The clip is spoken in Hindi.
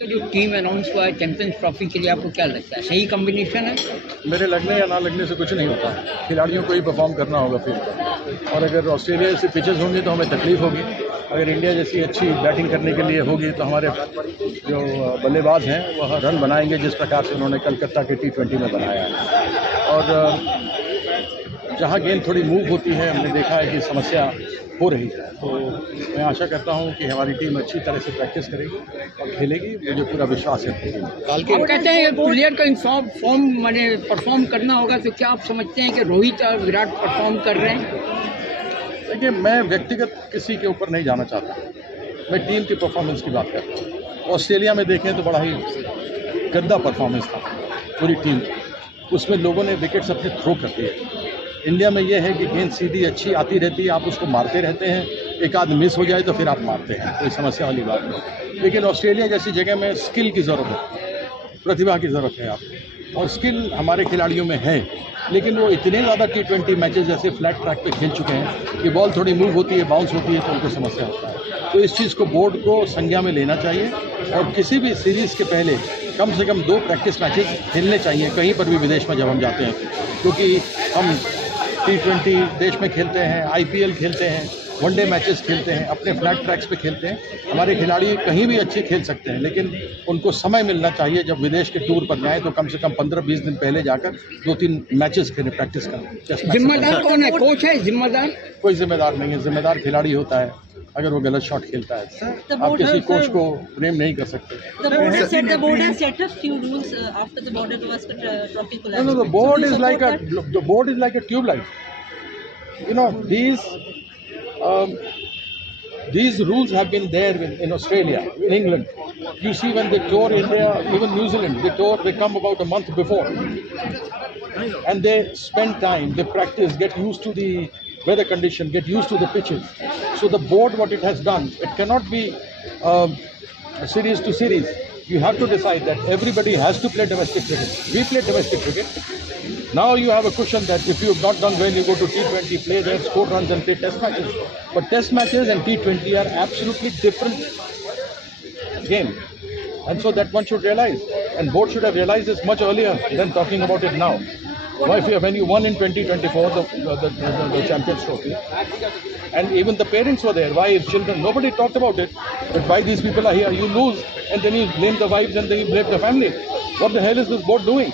तो जो टीम अनाउंस हुआ है चैंपियंस ट्रॉफी के लिए, आपको क्या लगता है सही कॉम्बिनेशन है? मेरे लगने या ना लगने से कुछ नहीं होता है। खिलाड़ियों को ही परफॉर्म करना होगा फील्ड पर, और अगर ऑस्ट्रेलिया जैसी पिचेस होंगी तो हमें तकलीफ होगी। अगर इंडिया जैसी अच्छी बैटिंग करने के लिए होगी तो हमारे जो बल्लेबाज हैं वह रन बनाएंगे जिस प्रकार से उन्होंने कलकत्ता के T20 में बनाया है। और जहाँ गेंद थोड़ी मूव होती है हमने देखा है कि समस्या हो रही है। तो मैं आशा करता हूं कि हमारी टीम अच्छी तरह से प्रैक्टिस करेगी और खेलेगी। मुझे पूरा विश्वास है। आप कहते हैं प्लेयर का इंसाफ फॉर्म माने परफॉर्म करना होगा, तो क्या आप समझते हैं कि रोहित और विराट परफॉर्म कर रहे हैं? देखिए, मैं व्यक्तिगत किसी के ऊपर नहीं जाना चाहता, मैं टीम की परफॉर्मेंस की बात करता हूँ। ऑस्ट्रेलिया में देखें तो बड़ा ही गंदा परफॉर्मेंस था पूरी टीम की, उसमें लोगों ने विकेट्स अपने थ्रो कर दिए। इंडिया में यह है कि गेंद सीधी अच्छी आती रहती है, आप उसको मारते रहते हैं, एक आध मिस हो जाए तो फिर आप मारते हैं, कोई समस्या वाली बात नहीं। लेकिन ऑस्ट्रेलिया जैसी जगह में स्किल की ज़रूरत है, प्रतिभा की ज़रूरत है आपको, और स्किल हमारे खिलाड़ियों में है। लेकिन वो इतने ज़्यादा T20 मैचेस जैसे फ्लैट ट्रैक पे खेल चुके हैं कि बॉल थोड़ी मूव होती है, बाउंस होती है, तो उनको समस्या होता है। तो इस चीज़ को बोर्ड को संज्ञा में लेना चाहिए और किसी भी सीरीज़ के पहले कम से कम 2 प्रैक्टिस मैचेस खेलने चाहिए कहीं पर भी विदेश में जब हम जाते हैं, क्योंकि हम T20 देश में खेलते हैं, IPL खेलते हैं, वनडे मैचेस खेलते हैं, अपने फ्लैट ट्रैक्स पे खेलते हैं। हमारे खिलाड़ी कहीं भी अच्छे खेल सकते हैं, लेकिन उनको समय मिलना चाहिए। जब विदेश के टूर पर जाएं तो कम से कम 15-20 दिन पहले जाकर 2-3 मैचेस खेलें, प्रैक्टिस करें। जिम्मेदार कौन है? कोच है जिम्मेदार? कोई जिम्मेदार नहीं है, जिम्मेदार खिलाड़ी होता है अगर वो गलत शॉट खेलता है। आप किसी कोच को ब्लेम नहीं कर सकते। The board has set a few rules after the border Gavaskar trophy collapse. No, the board is like a tube light. You know, these rules have been there in Australia, in England. You see, when they tour India, even New Zealand, they come about a month before, and they spend time, they practice, get used to the weather condition, get used to the pitches. So the board, what it has done, it cannot be series to series. You have to decide that everybody has to play domestic cricket. We play domestic cricket. Now you have a cushion that if you have not done well, you go to T20, play there, score runs and play test matches. But test matches and T20 are absolutely different game. And so that one should realize. And board should have realized this much earlier than talking about it now. When you won in 2024 the Champions Trophy, and even the parents were there, wives, children, nobody talked about it, that why these people are here. You lose and then you blame the wives and then you blame the family. What the hell is this board doing?